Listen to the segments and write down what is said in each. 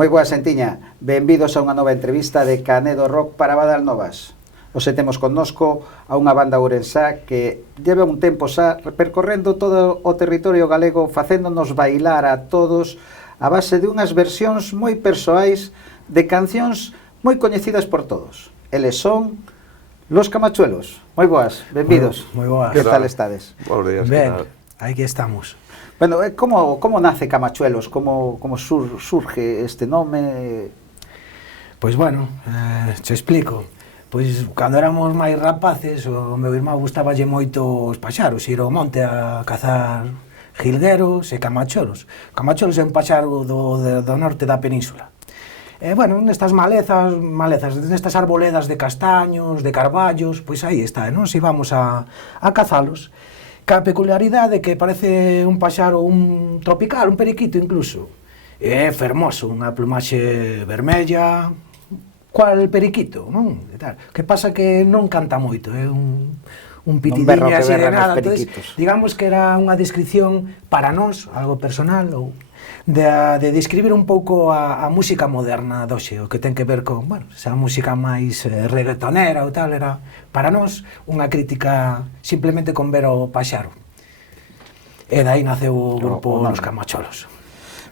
Moi boa xentiña, benvidos a unha nova entrevista de Canedo Rock para Badal Novas. Hoxe temos connosco a unha banda ourensá que lleva un tempo xa percorrendo todo o territorio galego, facéndonos bailar a todos a base de unhas versións moi persoais de cancións moi coñecidas por todos. Eles son Los Camachuelos. Moi boas, benvidos. Moi boas. Que tal estades? Buenos días. Ben, aquí estamos. Bueno, como nace Camachuelos? Como surge este nome? Pois bueno, te explico. Pois cando éramos máis rapaces, o meu irmão gustaballe moito os paxaros, ir ao monte a cazar jilgueros e camacholos. Camacholos é un paxaro do norte da península. E, bueno, nestas malezas, nestas arboledas de castaños, de carballos, pois aí está, non? Si vamos a cazalos. Ca peculiaridade que parece un paxaro un tropical, un periquito incluso. É fermoso, unha plumaxe vermella, cual periquito, non? E tal. Que pasa que non canta moito, é un pitidinho así de nada. Entonces, digamos que era unha descripción para nós, algo personal, ou de describir un pouco a música moderna doxe, o que ten que ver con, bueno, esa música máis reggaetonera ou tal, era para nós unha crítica simplemente con ver o paxaro. E dai naceu o grupo Los Camacholos.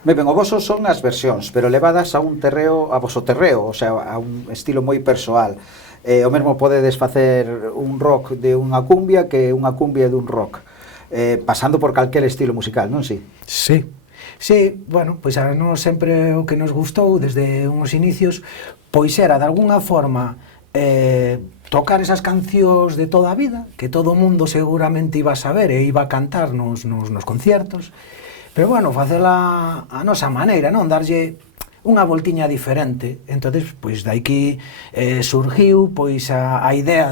Ben, o voso son as versións, pero levadas a un terreo, a voso terreo, o sea, a un estilo moi persoal. O mesmo podedes facer un rock de unha cumbia que unha cumbia dun rock, pasando por calquer estilo musical, non si? Sí. Sí, bueno, pois a nós sempre o que nos gustou desde uns inicios pois era de alguna forma tocar esas cancións de toda a vida que todo o mundo seguramente iba a saber e iba a cantar nos conciertos, pero bueno, facela a nosa maneira, non? Darlle unha voltiña diferente. Entonces, pois daqui surgiu pois a idea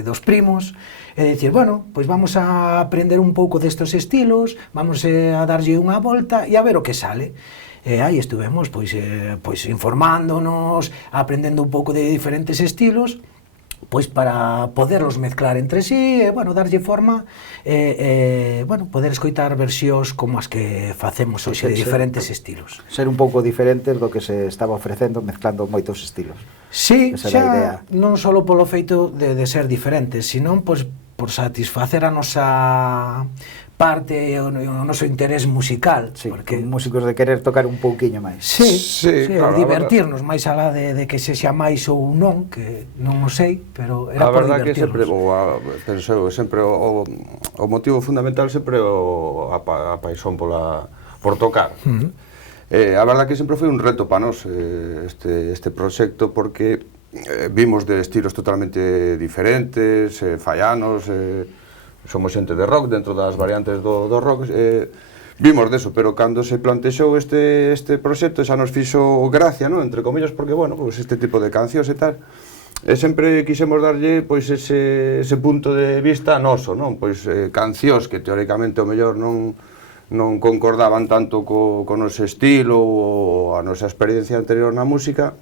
dos primos. É dicir, bueno, pois vamos a aprender un pouco destes estilos, vamos a darlle unha volta e a ver o que sale. E aí estuvemos, pois informándonos, aprendendo un pouco de diferentes estilos, pois para poderlos mezclar entre sí, e, bueno, darlle forma, bueno, poder escoitar versións como as que facemos hoxe de diferentes estilos. Ser un pouco diferentes do que se estaba ofrecendo, mezclando moitos estilos. Sí, xa non só polo feito de ser diferentes, senón, pois, por satisfacer a nosa parte, o noso interés musical. Sí, porque músicos de querer tocar un pouquiño máis. Sí, claro, divertirnos, máis alá de que se xa máis ou non, que non o sei, pero era por divertirnos. A verdad que sempre, penso, sempre o motivo fundamental sempre a paixón por tocar. A verdad que sempre foi un reto para nós este proxecto, porque vimos de estilos totalmente diferentes, fallanos, somos xente de rock dentro das variantes do rock, vimos deso, pero cando se plantexou este proxecto xa nos fixo gracia, non? Entre comillas, porque, bueno, pues este tipo de cancións e tal, sempre quixemos darlle pois ese punto de vista noso, non? Pois cancións que teóricamente o mellor non concordaban tanto co noso estilo ou a nosa experiencia anterior na música,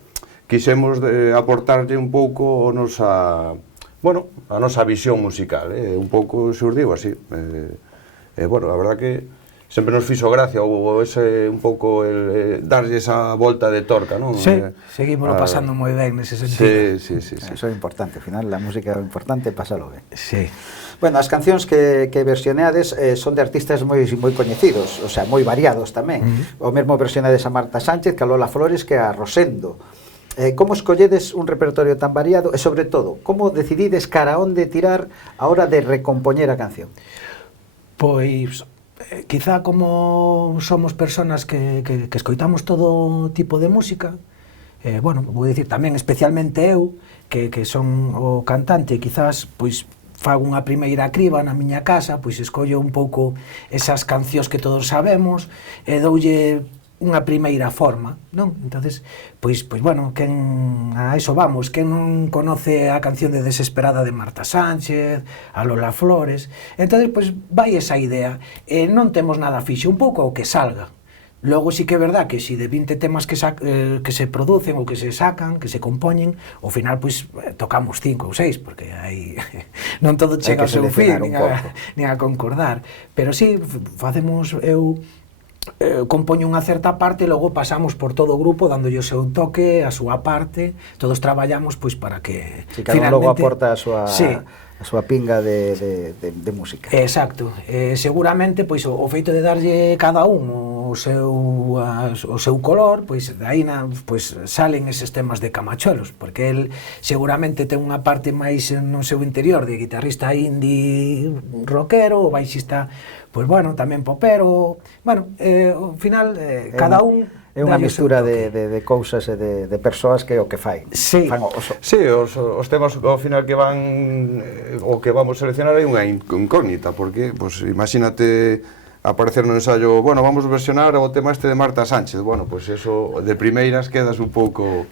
quixemos aportarlle un pouco a nosa visión musical, un pouco xurdiu así. Bueno, a verdad que sempre nos fixo gracia ou ese un pouco darlle esa volta de torca, non? Sí, seguimos pasando moi ben nese sentido. Sí. Eso é importante, ao final, a música é importante pasalo ben. Sí. Bueno, as cancións que versioneades son de artistas moi coñecidos, o sea, moi variados tamén. O mesmo versioneades a Marta Sánchez, que a Lola Flores, que a Rosendo. Como escolledes un repertorio tan variado e, sobre todo, como decidides cara a onde tirar a hora de recompoñer a canción? Pois, quizá como somos personas que escoitamos todo tipo de música, bueno, vou dicir tamén especialmente eu, que son o cantante, quizás, pois, fago unha primeira criba na miña casa, pois escollo un pouco esas cancións que todos sabemos e doulle unha primeira forma, non? Entonces, pois bueno, a iso vamos, quen non conoce a canción de Desesperada de Marta Sánchez, a Lola Flores, entonces, pois vai esa idea, e non temos nada fixo, un pouco o que salga. Logo sí que é verdad que si de 20 temas que se producen ou que se sacan, que se compoñen, ao final, pois, tocamos 5 ou 6, porque aí non todo chega ao seu fin, nin a concordar. Pero sí, facemos, eu compoño unha certa parte e logo pasamos por todo o grupo dándolle o seu toque, a súa parte, todos traballamos pois para que si cada un logo aporta a súa pinga de música. Exacto. Seguramente pois o feito de darlle cada un o seu color, pois de aí pois salen eses temas de Camachuelos, porque el seguramente ten unha parte máis no seu interior de guitarrista indie rockero, o baixista pois bueno, tamén popero, bueno, ao final cada un é unha mistura de cousas e de persoas que é o que fai. Sí, os temas ao final que van o que vamos seleccionar é unha incógnita, porque pues, imagínate aparecer no ensayo, bueno, vamos versionar o tema este de Marta Sánchez, bueno, pues eso de primeiras quedas un pouco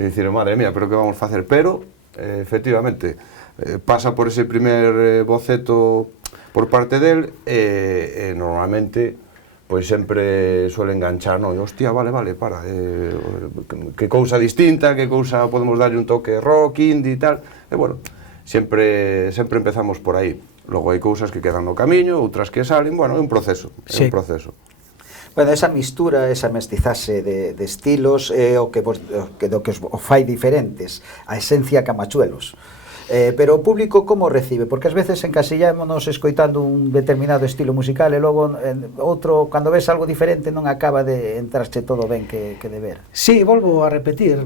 e dicir, madre mía, pero que vamos facer, pero efectivamente pasa por ese primer boceto por parte del e normalmente pois sempre suele enganchar, no, hostia, vale, para, que cousa distinta, que cousa podemos darlle un toque rock, indie e tal, e bueno, sempre empezamos por aí. Logo hai cousas que quedan no camiño, outras que salen, bueno, é un proceso, sí. É un proceso. Bueno, esa mistura, esa mestizaxe de estilos é o que os fai diferentes, a esencia Camachuelos. Pero o público como recibe? Porque ás veces encasillámonos escoitando un determinado estilo musical e logo outro, cando ves algo diferente non acaba de entrarche todo ben que deber. Sí, volvo a repetir,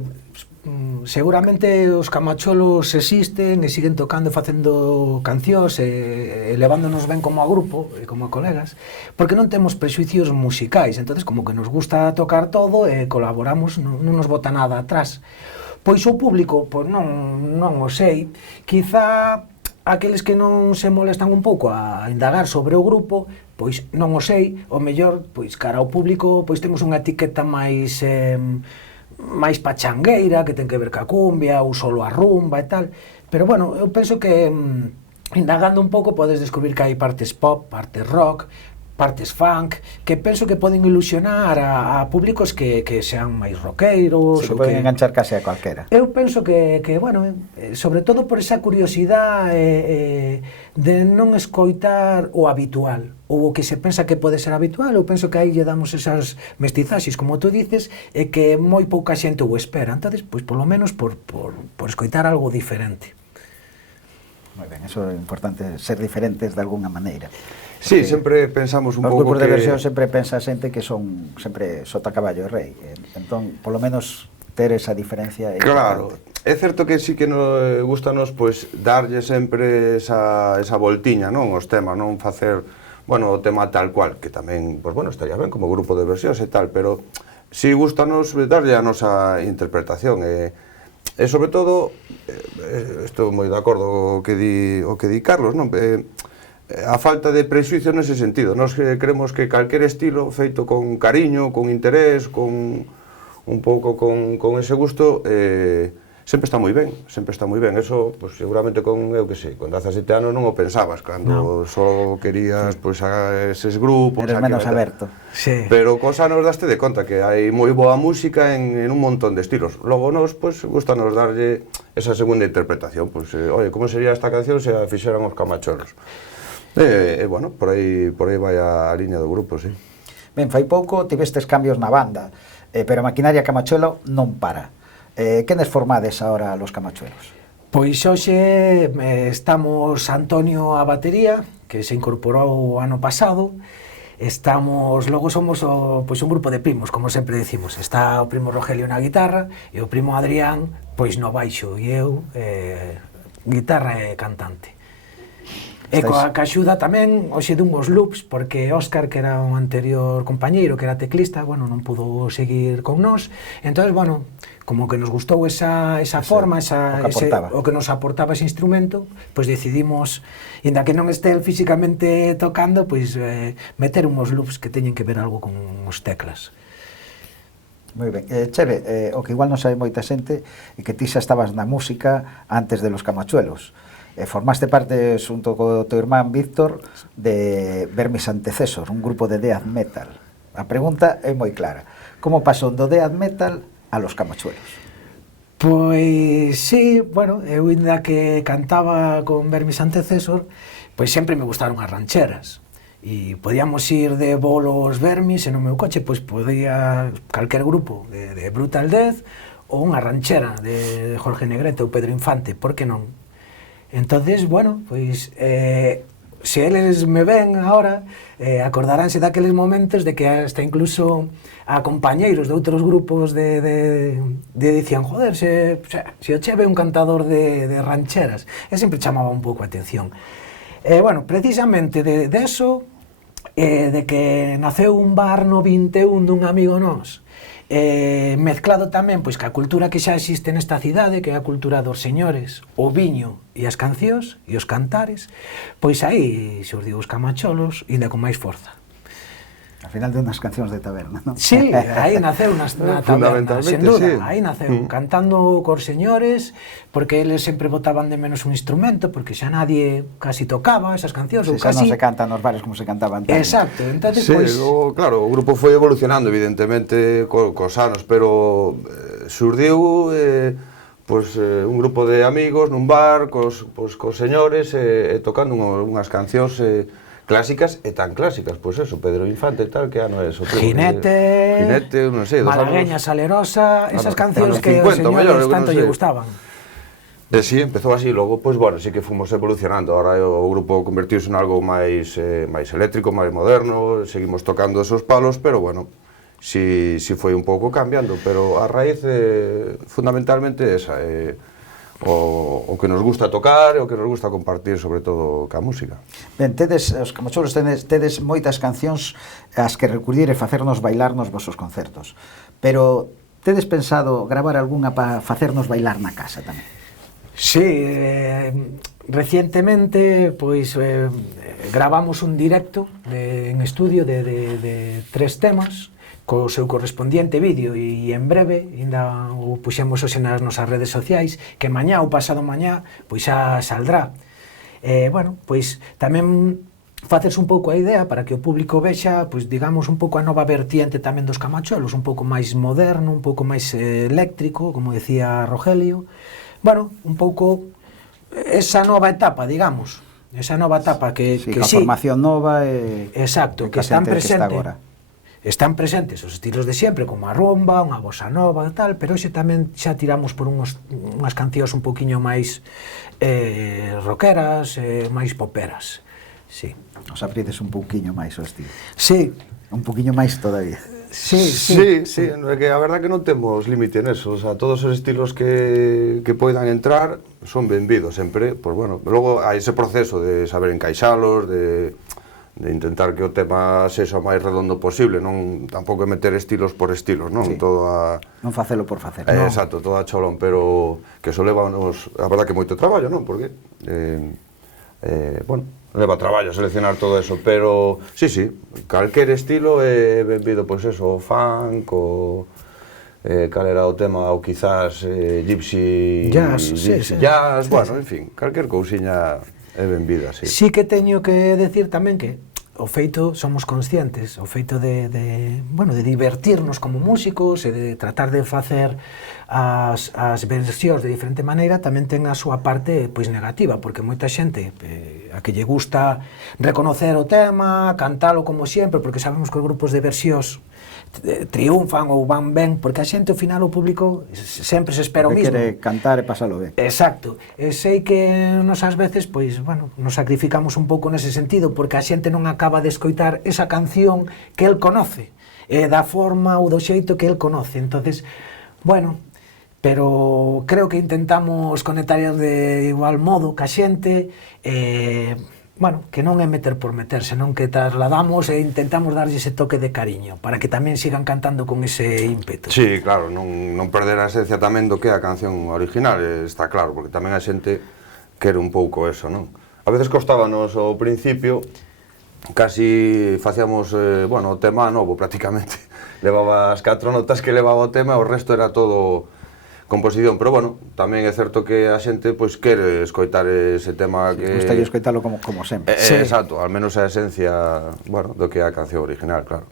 seguramente os Camachuelos existen e siguen tocando e facendo cancións e levándonos ben como a grupo e como a colegas, porque non temos prexuicios musicais, entonces como que nos gusta tocar todo e colaboramos, non nos bota nada atrás. Pois o público, pois non o sei, quizá aqueles que non se molestan un pouco a indagar sobre o grupo, pois non o sei, o mellor, pois cara ao público, pois temos unha etiqueta máis pachangueira, que ten que ver ca cumbia, ou solo a rumba e tal, pero bueno, eu penso que indagando un pouco podes descubrir que hai partes pop, partes rock, partes funk, que penso que poden ilusionar a públicos que sean máis roqueiros, sí, que poden enganchar case a calquera. Eu penso que bueno, sobre todo por esa curiosidade de non escoitar o habitual, ou o que se pensa que pode ser habitual. Eu penso que aí lle damos esas mestizaxes, como tú dices, e que moi pouca xente o espera. Entonces, pois polo menos por escoitar algo diferente. Moi ben, eso é importante, ser diferentes de alguna maneira. Sí, sempre pensamos un pouco que... Os grupos de versión sempre pensa a xente que son sempre sota caballo e rei. Entón, polo menos, ter esa diferencia é claro, importante. É certo que sí que nos gustanos pois, darlle sempre esa voltiña, non? Os temas, non facer, bueno, o tema tal cual, que tamén, pois, bueno, estaría ben como grupo de versións e tal, pero sí gustanos darlle a nosa interpretación e sobre todo, estou moi de acordo o que di Carlos, non? A falta de prexuicio nese sentido. Nós creemos que calquer estilo feito con cariño, con interés, con un pouco con ese gusto, sempre está moi ben, sempre está moi ben. Eso, pues, seguramente con, eu que sei, con 17 anos non o pensabas, cando só querías pues, eses grupos... Eres menos aberto. Sí. Pero cos anos daste de conta que hai moi boa música en un montón de estilos. Logo nos, pues, gustanos darlle esa segunda interpretación. Pues, oye, como sería esta canción se a fixeran os Camachuelos? Bueno, por aí vai a liña do grupo, sí. Ben, fai pouco tivestes cambios na banda, pero a maquinaria Camachuelo non para. Quenes formades agora los Camachuelos? Pois hoxe estamos Antonio a batería, que se incorporou o ano pasado. Logo somos pois un grupo de primos, como sempre decimos. Está o primo Rogelio na guitarra e o primo Adrián pois no baixo e eu guitarra e cantante. E coa axuda tamén hoxe dunhos loops, porque Óscar, que era un anterior compañeiro, que era teclista, bueno, non pudo seguir con nós. Entón, bueno, como que nos gustou esa forma, o que nos aportaba ese instrumento, pois decidimos, inda que non este físicamente tocando, pois meter unhos loops que teñen que ver algo con os teclas. Moi ben. Cheve, o que igual non sabe moita xente é que ti xa estabas na música antes de los Camachuelos. Formaste parte, xunto co teu irmán Víctor, de Vermis Antecessor, un grupo de death metal. A pregunta é moi clara. Como pasou do death metal a los Camachuelos? Pois sí, bueno, eu ainda que cantaba con Vermis Antecessor, pois sempre me gustaron as rancheras. e podíamos ir de bolos vermis e no meu coche pois podía calquer grupo de Brutal Death ou unha ranchera de Jorge Negrete ou Pedro Infante, por que non? Entonces, bueno, pois se eles me ven agora, acordaránse daqueles momentos de que hasta incluso a compañeiros de outros grupos dicían, joder, se o che ve un cantador de rancheras, e sempre chamaba un pouco a atención. Bueno, precisamente de eso, de que naceu un bar no 21 dun amigo nós, mezclado tamén pois ca cultura que xa existe nesta cidade, que é a cultura dos señores, o viño e as cancións e os cantares, pois aí xurdiu os Camacholos ainda con máis forza. Al final de unhas cancións de taberna, non? Sí, aí naceu na taberna, sen duda, sí. aí naceu, cantando cos señores, porque eles sempre botaban de menos un instrumento, porque xa nadie casi tocaba esas cancións, ou casi... non se cantan nos bares como se cantaban antes. Exacto, entonces, sí, pois... claro, o grupo foi evolucionando evidentemente cos anos, pero xurdiu un grupo de amigos nun bar cos señores tocando unhas cancións clásicas e tan clásicas, pois eso, Pedro Infante e tal, que ano é eso? Jinete, non sei, Malagueña Salerosa, esas cancións que 50, os señores tanto lle gustaban. Sí, empezou así, logo, pois, bueno, sí que fomos evolucionando, ahora o grupo convertiuse en algo máis eléctrico, máis moderno, seguimos tocando esos palos, pero, bueno, sí foi un pouco cambiando, pero a raíz, fundamentalmente, esa, o que nos gusta tocar e o que nos gusta compartir, sobre todo, ca música. Ben, os Camacholos tedes moitas cancións as que recurrir e facernos bailar nos vosos concertos, pero tedes pensado gravar algunha para facernos bailar na casa tamén? Sí, recientemente, pois, gravamos un directo en estudio de 3 temas, co seu correspondiente vídeo, e en breve, ainda o puxemos hoxe nas nosas redes sociais, que mañá ou pasado mañá, pois xa saldrá. Bueno, pois tamén facerse un pouco a idea para que o público vexa, pois digamos, un pouco a nova vertiente tamén dos Camacholos, un pouco máis moderno, un pouco máis eléctrico, como decía Rogelio. Bueno, un pouco esa nova etapa, digamos, esa nova etapa que sí, que sí, formación nova e... Exacto, que están presentes. Están presentes os estilos de sempre, como a rumba, unha bossa nova e tal, pero hoxe tamén xa tiramos por unhas cancións un poquinho máis rockeras, máis poperas. Sí. Os aprides un pouquiño máis o estilo. Sí. Un pouquiño máis todavía. Sí, que a verdad que non temos límite neso, o sea, todos os estilos que poidan entrar son benvidos sempre, pois bueno, logo hai ese proceso de saber encaixalos, de intentar que o tema sexa o máis redondo posible, non tampouco meter estilos por estilos, non? Sí. Non facelo por facer. Exacto, todo a cholón, pero que eso leva a verdad que moito traballo, non? Porque bueno, leva traballo seleccionar todo eso, pero sí, calquer estilo é benvido, pois eso, o funk, cal era o tema, ou quizás gypsy jazz, bueno, en fin, calquer cousiña é benvida, sí. Sí que teño que decir tamén que o feito, somos conscientes, o feito de divertirnos como músicos e de tratar de facer as versións de diferente maneira tamén ten a súa parte pois negativa, porque moita xente a que lle gusta reconocer o tema, cantalo como sempre, porque sabemos que os grupos de versións triunfan ou van ben, porque a xente ao final o público sempre se espera o mismo. Quere cantar e pasalo ben. Exacto. E sei que nos ás veces, pois, bueno, nos sacrificamos un pouco nese sentido, porque a xente non acaba de escoitar esa canción que el conoce, da forma ou do xeito que el conoce. Entonces, bueno, pero creo que intentamos conectar de igual modo ca xente, bueno, que non é meter por meter, senón que trasladamos e intentamos darlle ese toque de cariño, para que tamén sigan cantando con ese ímpetu. Sí, claro, non perder a esencia tamén do que é a canción original, está claro, porque tamén a xente quere un pouco eso, non? A veces costábanos ao principio, casi facíamos, bueno, o tema novo prácticamente, levaba as 4 notas que levaba o tema, o resto era todo composición, pero bueno, tamén é certo que a xente pois quere escoitar ese tema que... Gusta escoitalo como sempre. Exacto, al menos a esencia, bueno, do que é a canción original, claro.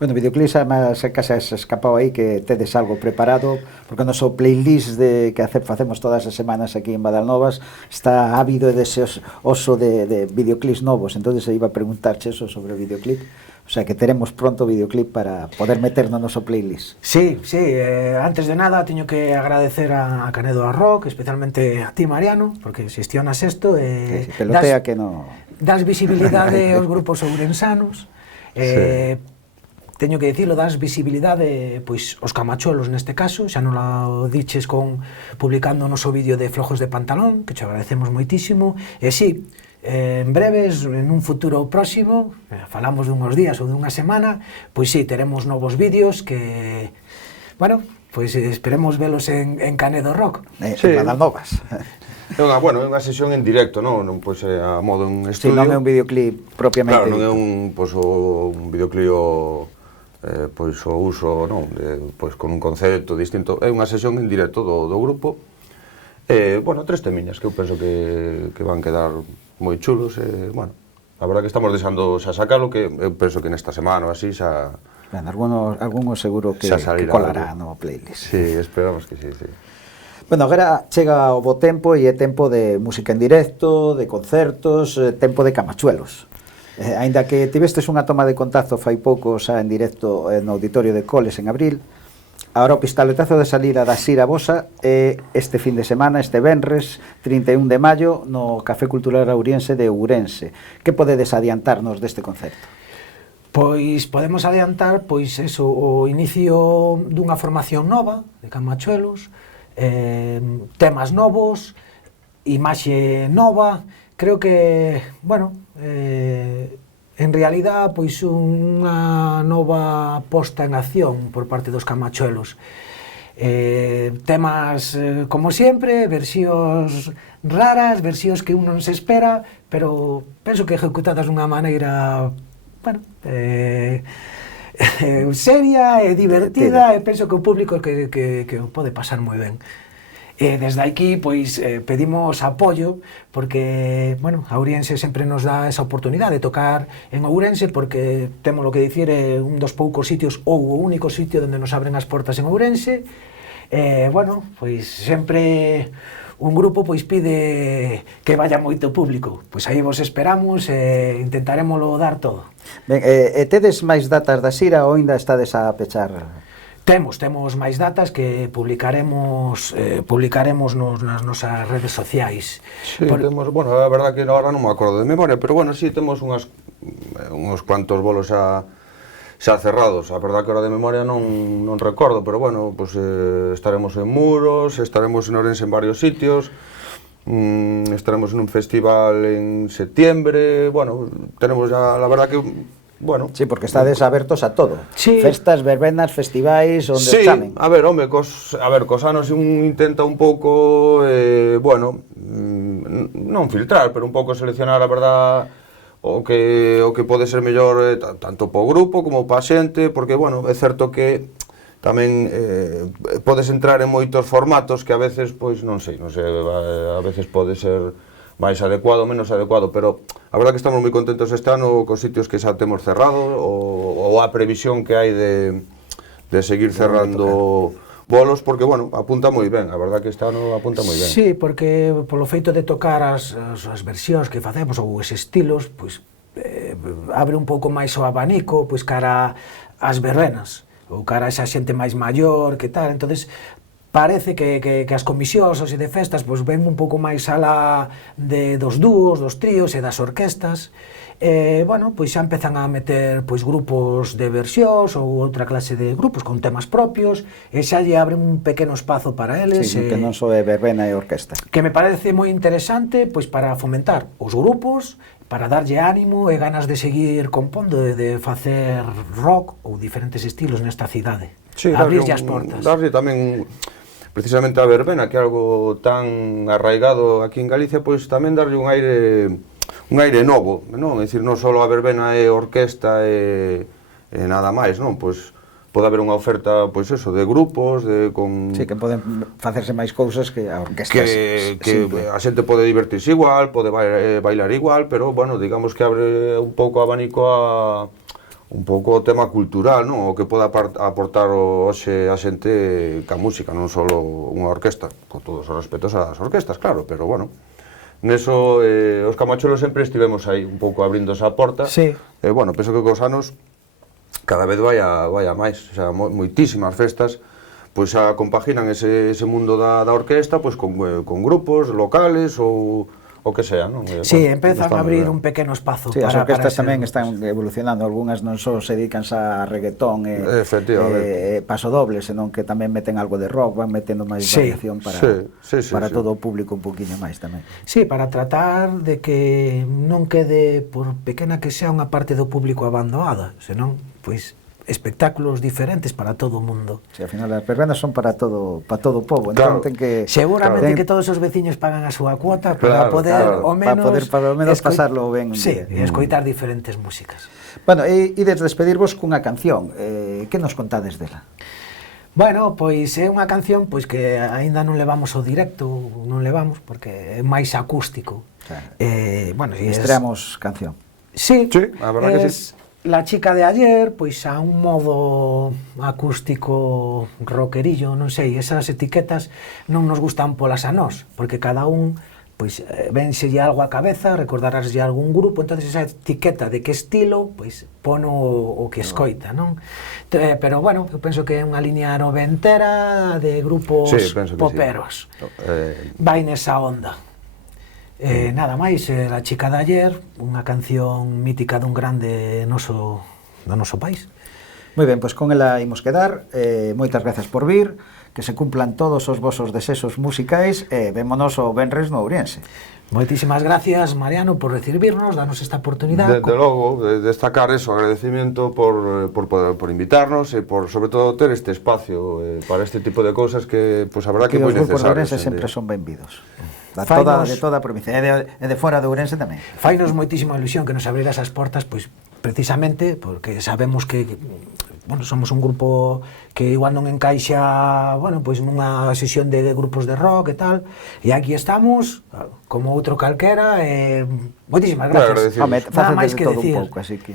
Bueno, videoclips, además, case se escapado aí que tedes algo preparado, porque o noso playlist que facemos todas as semanas aquí en Badalnovas está ávido e deseoso de videoclips novos, entonces iba a preguntarche eso sobre o videoclip, o sea que teremos pronto videoclip para poder meter no noso playlist. Sí, antes de nada teño que agradecer a Canedo Rock, especialmente a ti, Mariano, porque xestionas isto e pelotea que no... das visibilidade aos grupos ourensanos, teño que dicilo, das visibilidade pois aos camacholos neste caso, xa non o diches publicando o noso vídeo de Flojos de Pantalón, que te agradecemos moitísimo, e sí, en breves, en un futuro próximo, falamos dunhos días ou dunha semana, pois sí, teremos novos vídeos que, bueno, pois esperemos velos en Canedo Rock. Sí. En Badalnovas. É unha sesión en directo, non pois a modo en estudio. Sí, non é un videoclip propiamente. Claro, non é un videoclip pois o uso, non, pois con un concepto distinto, é unha sesión en directo do grupo. Bueno, 3 temiñas que eu penso que van quedar moi chulos e, bueno, a verdad que estamos desando xa sacalo, que eu penso que nesta semana ou así xa... Bueno, algunos seguro que colará no playlist. Sí, esperamos que sí. Bueno, agora chega o bo tempo e é tempo de música en directo, de concertos, tempo de camachuelos. Aínda que tivestes unha toma de contacto fai pouco xa en directo no Auditorio de Coles en abril, agora o pistoletazo de salida da xira vosa é este fin de semana, este venres 31 de maio, no Café Cultural Ouriense de Ourense. Que podedes adiantarnos deste concerto? Pois podemos adiantar eso, o inicio dunha formación nova de camachuelos, temas novos, imaxe nova. Creo que, bueno, en realidad, pois unha nova posta en acción por parte dos camachuelos. Temas, como sempre, versións raras, versións que un non se espera, pero penso que ejecutadas dunha maneira, bueno, seria e divertida, e penso que o público que o pode pasar moi ben. Desde aquí, pois, pedimos apoio, porque, bueno, a Ourense sempre nos dá esa oportunidade de tocar en Ourense, porque temos o que dicir, un dos poucos sitios, ou o único sitio onde nos abren as portas en Ourense. Bueno, pois, sempre un grupo pois pide que vaya moito público. Pois aí vos esperamos e intentaremoslo dar todo. Ben, tedes máis datas da xira ou ainda estades a pechar? Temos máis datas que publicaremos nas nosas redes sociais. Sí, temos, bueno, a verdad que agora non me acordo de memoria, pero bueno, sí, temos uns cuantos bolos xa cerrados. A verdad que ahora de memoria non recordo, pero bueno, pues, estaremos en Muros, estaremos en Ourense en varios sitios, estaremos en un festival en septiembre, bueno, tenemos ya, la verdad que... Bueno, sí, porque estades abertos a todo. Sí. Festas, verbenas, festivais, onde sí, chamen. A ver, home, cos anos un intenta un pouco, bueno, non filtrar, pero un pouco seleccionar, a verdad, o que pode ser mellor tanto po grupo como pa xente, porque, bueno, é certo que tamén podes entrar en moitos formatos que a veces, pois, non sei, a veces pode ser máis adecuado, menos adecuado, pero a verdad que estamos moi contentos este ano cos sitios que xa temos cerrado, ou a previsión que hai de seguir cerrando bolos, porque, bueno, apunta moi ben, a verdad que este ano apunta moi ben. Sí, porque polo feito de tocar as versións que facemos, ou os estilos, pois, abre un pouco máis o abanico, pois, cara ás verbenas, ou cara a esa xente máis maior, que tal, entonces parece que as comisións e de festas pois ven un pouco máis alá dos dúos, dos tríos e das orquestas. Bueno, pois xa empezan a meter pois grupos de versións ou outra clase de grupos con temas propios, e xa lle abren un pequeno espazo para eles. Sí, que non só é verbena e orquesta. Que me parece moi interesante pois para fomentar os grupos, para darlle ánimo e ganas de seguir compondo e de facer rock ou diferentes estilos nesta cidade. Sí, abrirlle as portas. Darlle tamén precisamente a verbena, que é algo tan arraigado aquí en Galicia, pois tamén darlle un aire novo, non? É dicir, non só a verbena é orquesta e nada máis, non? Pois pode haber unha oferta, pois eso, de grupos, Sí, que poden facerse máis cousas que a orquesta. Que a xente pode divertirse igual, pode bailar igual, pero, bueno, digamos que abre un pouco abanico un pouco o tema cultural, non? O que pode aportar hoxe a xente ca música, non só unha orquesta, con todos os respetos ás orquestas, claro, pero bueno, neso os Camacholos sempre estivemos aí un pouco abrindo esa porta. Sí. Bueno, penso que cos anos cada vez vai a máis, o sea, moitísimas festas pois xa compaginan ese mundo da orquesta pois con grupos locales ou o que sea, non? Sí, empezan a abrir un pequeno espazo sí, para... as orquestas tamén grupos. están evolucionando, algunhas non só se dedican a reggaetón e pasodoble, senón que tamén meten algo de rock, van metendo máis variación para todo o público un poquinho máis tamén. Sí, para tratar de que non quede, por pequena que sea, unha parte do público abandonada, senón, pois, espectáculos diferentes para todo o mundo. Si, ao final as verbenas son para todo o pobo, claro, entón ten que seguramente que todos os veciños pagan a súa cuota para poder ao menos pasarlo ben un día. Sí, e escoitar diferentes músicas. Bueno, e despedirvos cunha canción. Que nos contades dela? Bueno, pois é unha canción pois que aínda non levamos ao directo, non levamos porque é máis acústico. Claro. Bueno, estreamos canción. Sí, a verdad que sí. La chica de ayer, pois a un modo acústico rockerillo, non sei, esas etiquetas non nos gustan polas a nós, porque cada un, pois, vénselle algo á cabeza, recordaráslle algún grupo, entonces esa etiqueta de que estilo, pois, pon o que escoita, non? Pero, bueno, eu penso que é unha liña noventera de grupos poperos. Vai nesa onda. Nada máis, La chica de ayer, unha canción mítica dun grande do noso país. Moi ben, pois con ela imos quedar. Moitas grazas por vir, que se cumplan todos os vosos desexos musicais e vémonos o venres no Ourense. Moitísimas gracias, Mariano, por recibirnos, danos esta oportunidade. Desde logo, destacar eso, agradecimiento por invitarnos e por, sobre todo, ter este espacio para este tipo de cousas que, pues, a verdad que é moi necesario. Os grupos de Ourense sempre son benvidos. De toda a provincia, e de fora de Ourense tamén. Fainos moitísima ilusión que nos abriras as portas, pois, precisamente, porque sabemos que, bueno, somos un grupo que igual non encaixa, bueno, pois nunha sesión de grupos de rock e tal, e aquí estamos, como outro calquera, e moitísimas gracias. Nada máis que decir.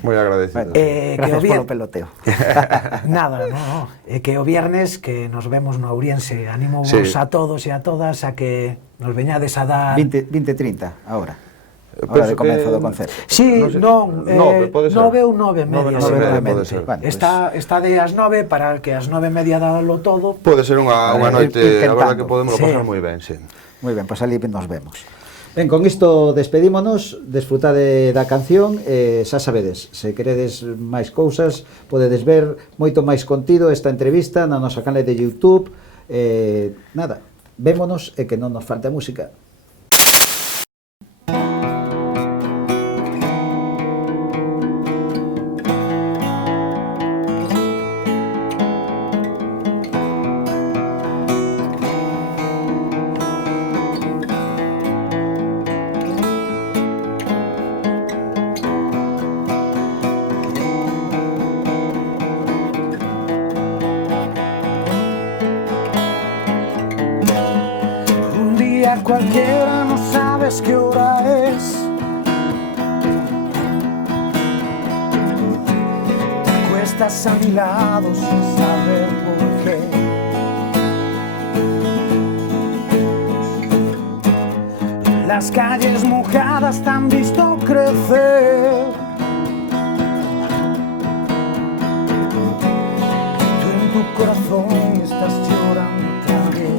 Moi agradecido. Gracias polo peloteo. Nada, no, que o viernes que nos vemos no Ourense, animo a todos e a todas a que nos veñades a dar 20:30 ahora de comezo do concerto. Sí, non, 9 ou 9:30. Está de as 9 para que as 9:30 dalo todo. Pode ser unha noite, a verdade que podemos pasar moi ben, sí. Moi ben, pois ali nos vemos. Ben, con isto despedímonos, desfrutade da canción e xa sabedes, se queredes máis cousas, podedes ver moito máis contido esta entrevista na nosa canal de YouTube. Nada, vémonos e que non nos falte a música. Cualquiera, no sabes qué hora es. Te acuestas a mi lado sin saber por qué. Las calles mojadas te han visto crecer. Tú en tu corazón estás llorando también.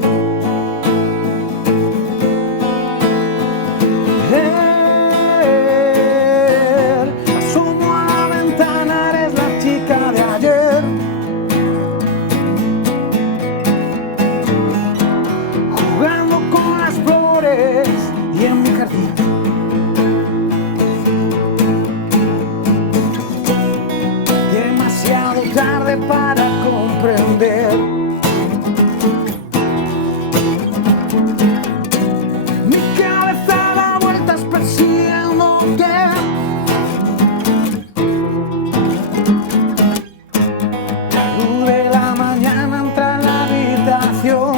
Asomo a la ventana, eres la chica de ayer. Jugando con las flores y en mi jardín. Demasiado tarde para comprender. Mi cabeza da vueltas persiguiéndote. La luz de la mañana entra en la habitación.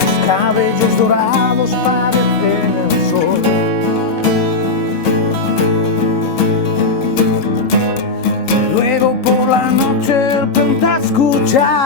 Tus cabellos dorados parecen el sol. Chao.